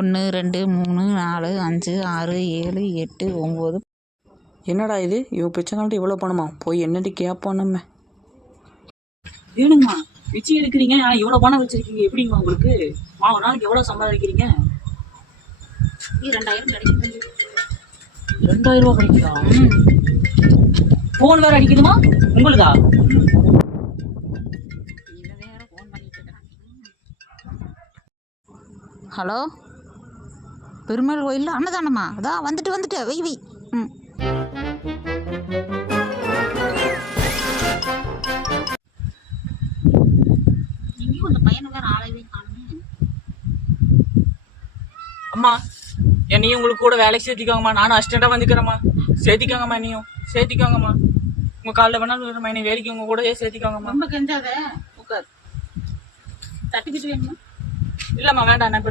1 2 3 4 5 6 7 8 9. என்னடா இது, இவன் பிச்சைக்கால்ட்டு இவ்வளோ பணமா? போய் என்னட்டு கேட்போம் நம்ம. வேணுங்கம்மா, பிச்சை எடுக்கிறீங்க, இவ்வளோ பணம் வச்சிருக்கீங்க, எப்படிங்கம்மா உங்களுக்கு? ஒரு நாளைக்கு எவ்வளோ சம்பாதிக்கிறீங்க? 2000 கிடைக்கும். 2000 ரூபா கிடைக்குதா? ஃபோன் வேற அடிக்குதுமா உங்களுதா? ஹலோ, பெருமாள் கோயிலில் அன்னதானம்மா? அதான் வந்துட்டு வை. ம். எங்கேயும் அந்த பையனை வேற ஆளையவே காணுமே. அம்மா, என்னையும் உங்களுக்கு கூட வேலைக்கு சேர்த்திக்கோங்கம்மா. நானும் அசிஸ்டண்டாக வந்துக்கிறேம்மா. சேர்த்திக்கோங்கம்மா, என்னையும் சேர்த்திக்கோங்கம்மா. உங்கள் காலைல வேணாலும் வரம்மா, என்னை வேலைக்கு உங்கள் கூடயே சேர்த்திக்கோங்கம்மா. ரொம்ப கெஞ்சாத, உட்கார். சர்டிஃபிகேட் வேணுமா? இல்லைம்மா, வேண்டாம். நான்